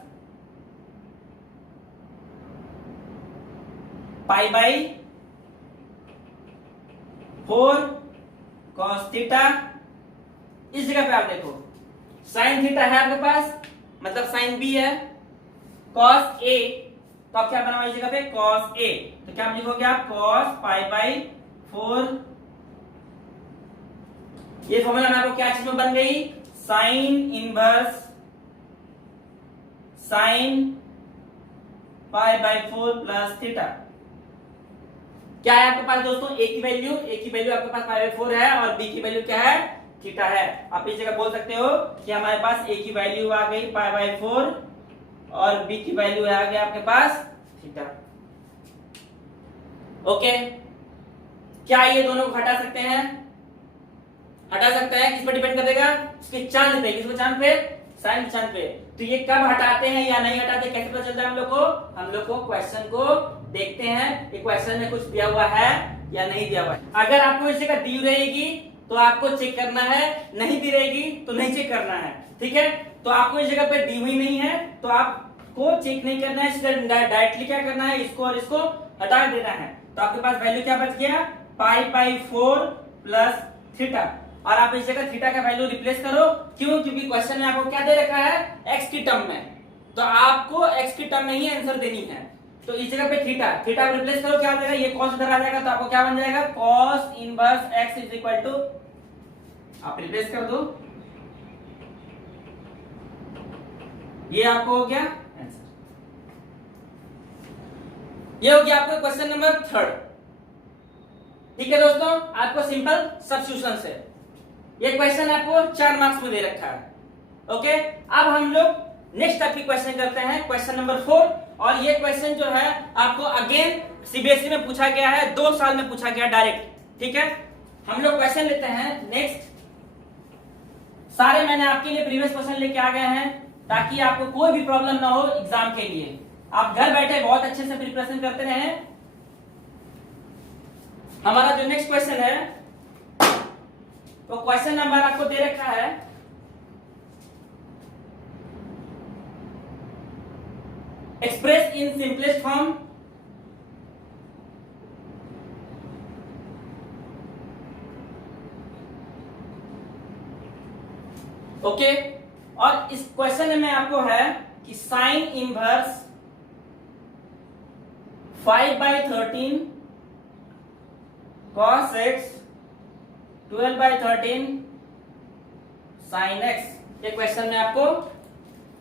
pi by 4 cos theta. इस जगह पे आप देखो साइन थीटा है आपके पास, मतलब साइन बी है, cos a, तो आप क्या बनाओ इस जगह पे cos a, तो क्या लिखोगे आप, cos पाई बाई 4, ये फॉर्मूला में आपको क्या चीज में बन गई, sign inverse sine pi by 4 plus theta. क्या है आपके पास दोस्तों, a की वैल्यू आपके पास पाई बाई 4 है और b की वैल्यू क्या है, थीटा है। आप इस जगह बोल सकते हो कि हमारे पास a की वैल्यू आ गई पाई बाई 4 और b की वैल्यू आ गई आपके पास थीटा। ओके, क्या ये दोनों को हटा सकते हैं? हटा सकते हैं। किस पर डिपेंड करेगा? इसके चांद पे। किस चांद पे? साइन चांद पे। तो ये कब हटाते हैं या नहीं हटाते कैसे पता चलता है हम लोग को? हम लोग को क्वेश्चन को देखते हैं, ये क्वेश्चन में कुछ दिया हुआ है या नहीं दिया हुआ है। अगर आपको इस जगह दी रहेगी तो आपको चेक करना है, नहीं दी रहेगी तो नहीं चेक करना है। ठीक है, तो आपको इस जगह पे दी हुई नहीं है तो आपको चेक नहीं करना है, डायरेक्टली क्या करना है, इसको और इसको हटा देना है। तो आपके पास वैल्यू क्या बच गया? π/4 प्लस थीटा। और आप इस जगह थीटा का वैल्यू रिप्लेस करो। क्यों? क्योंकि क्वेश्चन में आपको क्या दे रखा है? एक्स की टर्म में, तो आपको एक्स की टर्म में ही आंसर देनी है। तो इस जगह पे थीटा रिप्लेस करो, क्या हो जाएगा? ये कॉस इधर आ जाएगा तो आपको क्या बन जाएगा? Cos inverse x is equal to, आप रिप्लेस कर दो, ये आपको हो गया आंसर। ये हो गया आपका क्वेश्चन नंबर 3। ठीक है दोस्तों, आपको सिंपल सब्स्टिट्यूशन से ये क्वेश्चन आपको 4 मार्क्स में दे रखा है। ओके, अब हम लोग नेक्स्ट टाइप की क्वेश्चन करते हैं, क्वेश्चन नंबर 4। और ये क्वेश्चन जो है आपको अगेन सीबीएसई में पूछा गया है, 2 साल में पूछा गया डायरेक्ट। ठीक है, हम लोग क्वेश्चन लेते हैं नेक्स्ट। सारे मैंने आपके लिए प्रीवियस क्वेश्चन लेके आ गए हैं ताकि आपको कोई भी प्रॉब्लम ना हो एग्जाम के लिए। आप घर बैठे बहुत अच्छे से प्रिपरेशन करते रहे। हमारा जो नेक्स्ट क्वेश्चन है तो क्वेश्चन नंबर आपको दे रखा है express in simplest form okay. और इस क्वेश्चन में आपको है कि sine inverse 5/13 cos x 12/13 sin x, ये क्वेश्चन में आपको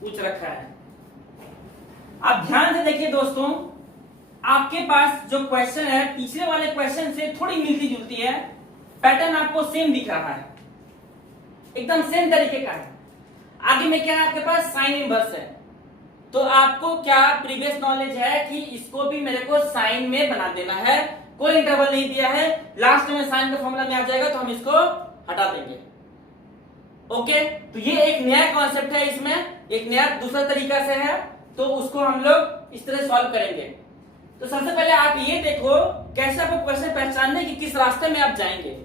पूछ रखा है। आप ध्यान से देखिए दोस्तों, आपके पास जो क्वेश्चन है पिछले वाले क्वेश्चन से थोड़ी मिलती जुलती है, पैटर्न आपको सेम दिख रहा है, एकदम सेम तरीके का है। आगे में क्या है आपके पास? साइन इनवर्स है। तो आपको क्या प्रीवियस नॉलेज है कि इसको भी मेरे को साइन में बना देना है, कोई इंटरवल नहीं दिया है, लास्ट में साइन का फॉर्मूला में आ जाएगा तो हम इसको हटा देंगे। ओके, तो ये एक नया कॉन्सेप्ट है, इसमें एक नया दूसरा तरीका से है, तो उसको हम लोग इस तरह सॉल्व करेंगे। तो सबसे पहले आप ये देखो कैसे आपको क्वेश्चन पहचानने की किस रास्ते में आप जाएंगे।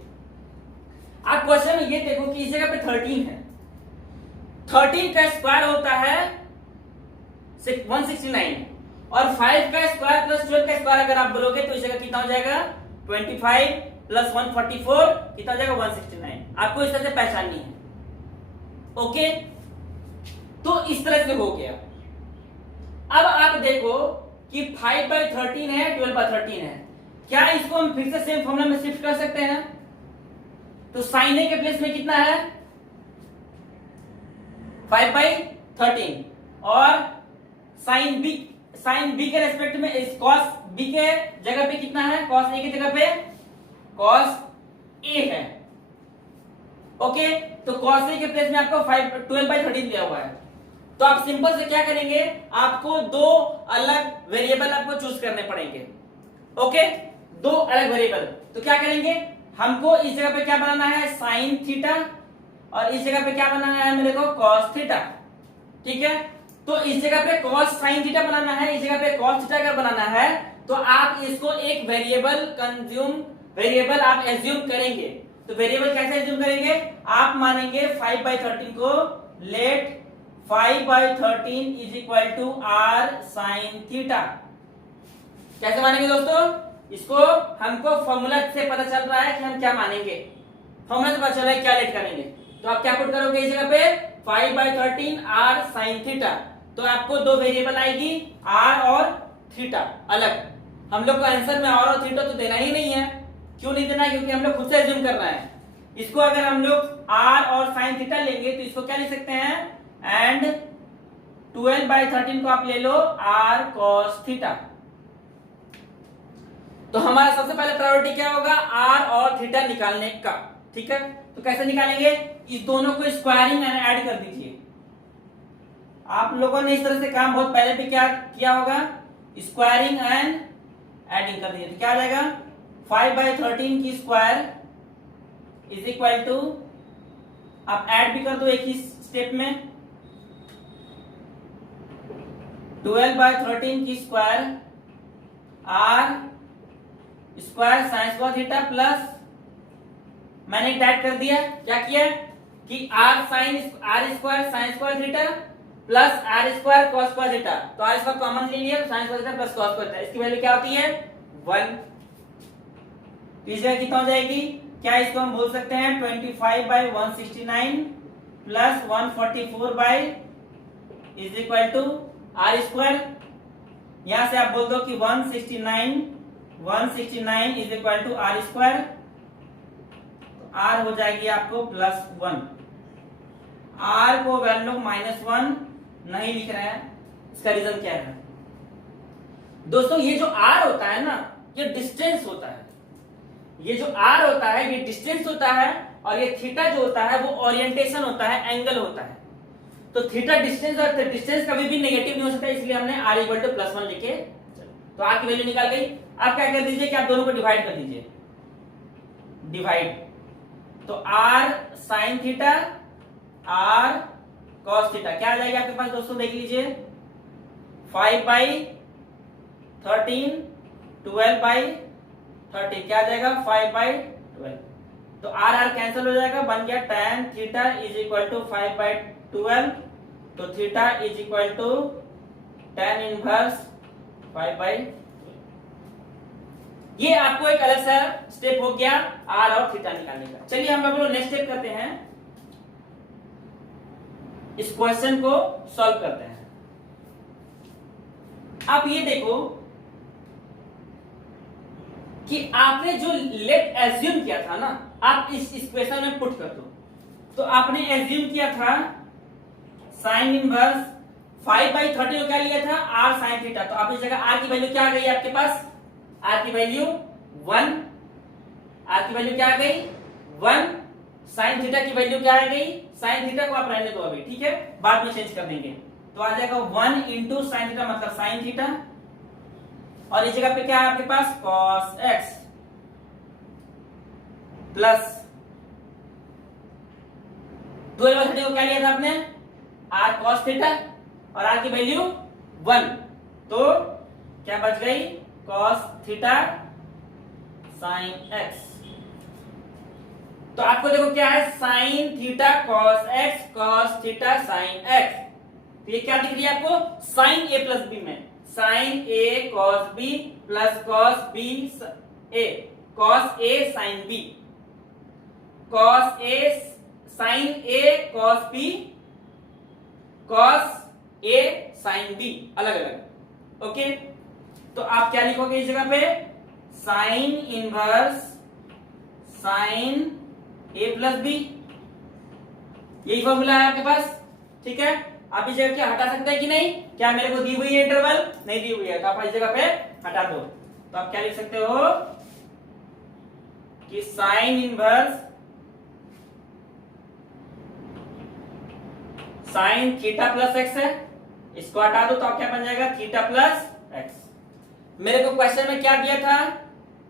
आप क्वेश्चन में ये देखो कि इस जगह पे 13 है, 13 का स्क्वायर होता है 169 और 5 का स्क्वायर प्लस 12 का स्क्वायर अगर आप बोलोगे तो इस जगह कितना हो जाएगा? 25 प्लस 144 कितना हो जाएगा? 169। आपको इस तरह से पहचाननी है। ओके, तो इस तरह से हो गया। अब आप देखो कि 5/13 है, 12/13 है, क्या इसको हम फिर से सेम फॉर्मूला में शिफ्ट कर सकते हैं? तो साइन ए के प्लेस में कितना है? 5/13 और साइन बी के रेस्पेक्ट में इस कॉस बी के जगह पे कितना है? कॉस ए की जगह पे कॉस ए है। ओके, तो कॉस ए के प्लेस में आपको 12/13 दिया हुआ है। तो आप सिंपल से क्या करेंगे? आपको 2 अलग वेरिएबल आपको चूज करने पड़ेंगे। ओके, 2 अलग वेरिएबल। तो क्या करेंगे? हमको इस जगह पे क्या बनाना है? साइन थीटा, और इस जगह पे क्या बनाना है मेरे को? Cos theta. ठीक है, तो इस जगह पे कॉस साइन थीटा बनाना है, इस जगह पे कॉस थीटा अगर बनाना है तो आप इसको एक वेरिएबल आप एज्यूम करेंगे। तो वेरिएबल कैसे एज्यूम करेंगे? आप मानेंगे 5/13 को let 5/13 is equal to R sine theta. कैसे मानेंगे दोस्तों? इसको हमको फॉर्मूला से पता चल रहा है कि हम क्या मानेंगे, फॉर्मूला से पता चल रहा है क्या लेट करेंगे। तो आप क्या पुट करोगे इस जगह पे? 5/13 आर साइन थीटा। तो आपको 2 वेरिएबल आएगी, आर और थीटा अलग। हम लोग को आंसर में आर और थीटा तो देना ही नहीं है। क्यों नहीं देना? क्योंकि हम लोग खुद से एज्यूम करना है। इसको अगर हम लोग आर और साइन थीटा लेंगे तो इसको क्या लिख सकते हैं? एंड 12/13 को आप ले लो आर कॉस थीटा। तो हमारा सबसे पहले प्रायोरिटी क्या होगा? आर और थीटा निकालने का। ठीक है, तो कैसे निकालेंगे? इस दोनों को स्क्वायरिंग एंड ऐड कर दीजिए। आप लोगों ने इस तरह से काम बहुत पहले भी क्या किया होगा, स्क्वायरिंग एंड एडिंग कर दीजिए, तो क्या आ जाएगा 5/13 की स्क्वायर इज इक्वल टू, आप ऐड भी कर दो एक ही स्टेप में, 12/13 की square R square sine square theta plus, मैंने टाइप कर दिया, क्या किया कि R square sine square theta plus R square cos square theta, तो आर स्क्वायर कॉमन ले लिया, sine square theta plus cos square theta, इसकी वैल्यू क्या होती है 1। तो इसका कितना हो जाएगी, क्या इसको हम बोल सकते हैं 25/169 plus 144 is equal to R square, यहां से आप बोल दो कि 169 is equal to R square, तो आर हो जाएगी आपको +1। आर को वैल्यू -1 नहीं लिख रहे हैं, इसका रीजन क्या है दोस्तों, ये जो आर होता है ना, ये डिस्टेंस होता है, ये जो आर होता है ये डिस्टेंस होता है, और ये थीटा जो होता है वो ओरिएंटेशन होता है, एंगल होता है। तो थीटा डिस्टेंस और डिस्टेंस कभी भी नेगेटिव नहीं हो सकता, इसलिए हमने r = +1 लिखे। तो r की वैल्यू निकाल गई। आप क्या कर दीजिए कि आप दोनों को डिवाइड कर दीजिए, डिवाइड, तो r sin theta r cos theta क्या आ जाएगा आपके पास दोस्तों, देख लीजिए 5/13 12/30 क्या आ जाएगा 5/12, तो r कैंसिल हो जाएगा, बन गया tan theta is equal to 5/12, तो theta is equal to tan inverse 5/12। ये आपको एक अलग सा स्टेप हो गया r और थीटा निकालने का। चलिए हम लोग नेक्स्ट स्टेप करते हैं, इस क्वेश्चन को सॉल्व करते हैं। आप ये देखो कि आपने जो लेट एज्यूम किया था ना, आप इस इक्वेशन में पुट कर दो, तो आपने एज्यूम किया था साइन इनवर्स 5/30 को क्या लिया था r sin थीटा, तो आप इस जगह r की वैल्यू क्या आ गई आपके पास, r की वैल्यू 1, r की वैल्यू क्या आ गई 1, साइन थीटा की वैल्यू क्या आ गई, साइन थीटा को आप रहने दो अभी, ठीक है, बाद में चेंज कर देंगे, तो आ जाएगा 1 इंटू साइन थीटा मतलब साइन थीटा, और इस जगह पे क्या है आपके पास cos x प्लस 12/30 को क्या लिया था आपने r cos थीटा, और r की वैल्यू 1, तो क्या बच गई cos थीटा sin x। तो आपको देखो क्या है sin theta cos theta sin x, तो ये क्या दिख रही है आपको sin a प्लस b में, sin a cos b plus cos b a, cos a sin b, cos a sin a cos b cos a sin b, अलग अलग, ओके। तो आप क्या लिखोगे इस जगह पे sine inverse sine a plus B, यही फॉर्मूला है आपके पास, ठीक है। आप इस जगह क्या हटा सकते हैं कि नहीं, क्या मेरे को दी हुई है इंटरवल, नहीं दी हुई है, तो आप इस जगह पे हटा दो, तो आप क्या लिख सकते हो कि sign inverse sine theta plus x है, इसको हटा दो तो आप क्या बन जाएगा थीटा प्लस एक्स। मेरे को क्वेश्चन में क्या दिया था,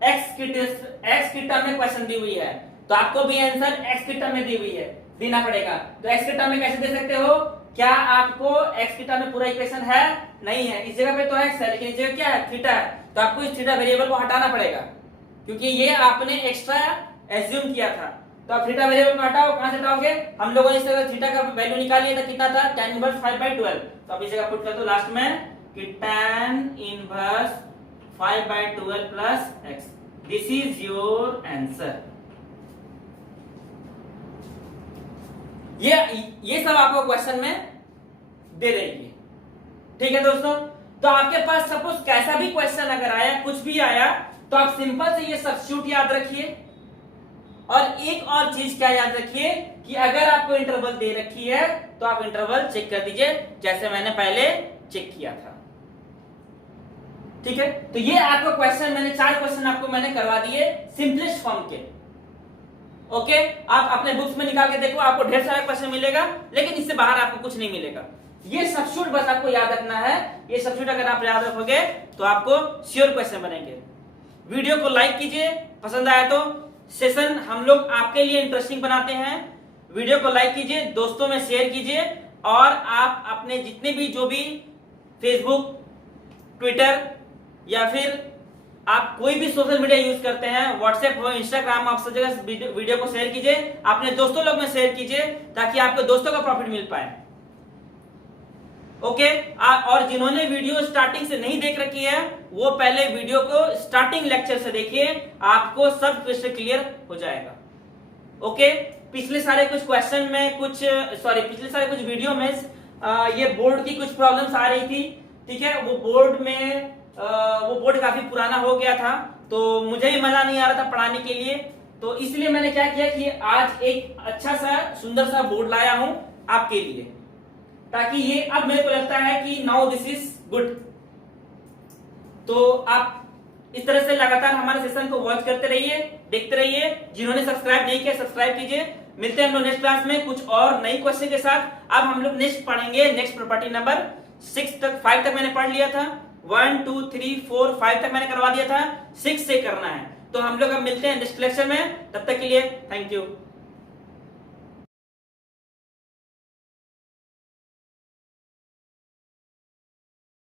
एक्स की टर्म में क्वेश्चन दी हुई है, तो आपको भी आंसर एक्स की टर्म में दी हुई है, देना पड़ेगा। तो एक्स की टर्म में कैसे दे सकते हो, क्या आपको एक्स की टर्म में पूरा इक्वेशन है, नहीं है, इस जगह पे तो एक्स है लेकिन इस जगह क्या है थीटा है, तो आपको इस थीटा वेरिएबल को हटाना पड़ेगा, क्योंकि ये आपने एक्स्ट्रा एज्यूम किया था। तो आप थीटा वेरिएबल को हटाओ, कहां से हटाओगे, हम लोगों ने इस तरह थीटा का वैल्यू निकाल लिया था, कितना था tan इनवर्स 5/12, तो आप इस जगह पुट कर दो लास्ट में कि tan inverse 5/12 plus x, this is your answer. ये सब आपको क्वेश्चन में दे देगी, ठीक है दोस्तों। तो आपके पास सपोज कैसा भी क्वेश्चन अगर आया, कुछ भी आया, तो आप सिंपल से ये सब्स्टिट्यूट याद रखिए, और एक और चीज क्या याद रखिए कि अगर आपको इंटरवल दे रखी है तो आप इंटरवल चेक कर दीजिए, जैसे मैंने पहले चेक किया था, ठीक है। तो ये आपको क्वेश्चन मैंने 4 क्वेश्चन आपको मैंने करवा दिए सिंपलेस्ट फॉर्म के, ओके। आप अपने बुक्स में निकाल के देखो, आपको ढेर सारा क्वेश्चन मिलेगा, लेकिन इससे बाहर आपको कुछ नहीं मिलेगा, ये सब्स्टिट्यूट बस आपको याद रखना है। ये सब्स्टिट्यूट अगर आप याद रखोगे तो आपको श्योर क्वेश्चन बनेंगे। वीडियो को लाइक कीजिए, पसंद आया तो। सेशन हम लोग आपके लिए इंटरेस्टिंग बनाते हैं। वीडियो को लाइक कीजिए, दोस्तों में शेयर कीजिए, और आप अपने जितने भी जो भी फेसबुक, ट्विटर या फिर आप कोई भी सोशल मीडिया यूज करते हैं, व्हाट्सएप हो, इंस्टाग्राम, आप सब जगह वीडियो को शेयर कीजिए, अपने दोस्तों लोग में शेयर कीजिए, ताकि आपके दोस्तों का प्रॉफिट मिल पाए। ओके। और जिन्होंने वीडियो स्टार्टिंग से नहीं देख रखी है वो पहले वीडियो को स्टार्टिंग लेक्चर से देखिए, आपको सब क्वेश्चन क्लियर हो जाएगा। ओके। पिछले सारे कुछ क्वेश्चन में पिछले सारे कुछ वीडियो में ये बोर्ड की कुछ प्रॉब्लम्स आ रही थी, ठीक है। वो बोर्ड काफी पुराना हो गया था, तो मुझे भी मजा नहीं आ रहा था पढ़ाने के लिए, तो इसलिए मैंने क्या किया कि आज एक अच्छा सा सुंदर सा बोर्ड लाया हूं आपके लिए, ताकि ये अब मेरे को लगता है कि नाउ दिस इज गुड। तो आप इस तरह से लगातार हमारे सेशन को वॉच करते रहिए, देखते रहिए। जिन्होंने सब्सक्राइब नहीं किया सब्सक्राइब कीजिए। मिलते हैं हम लोग नेक्स्ट क्लास में कुछ और नई क्वेश्चन के साथ। अब हम लोग नेक्स्ट पढ़ेंगे नेक्स्ट प्रॉपर्टी नंबर 5 तक मैंने पढ़ लिया था, 1 2 3 4 5 तक मैंने करवा दिया था, 6 से करना है। तो हम लोग अब मिलते हैं नेक्स्ट लेक्चर में, तब तक के लिए थैंक यू।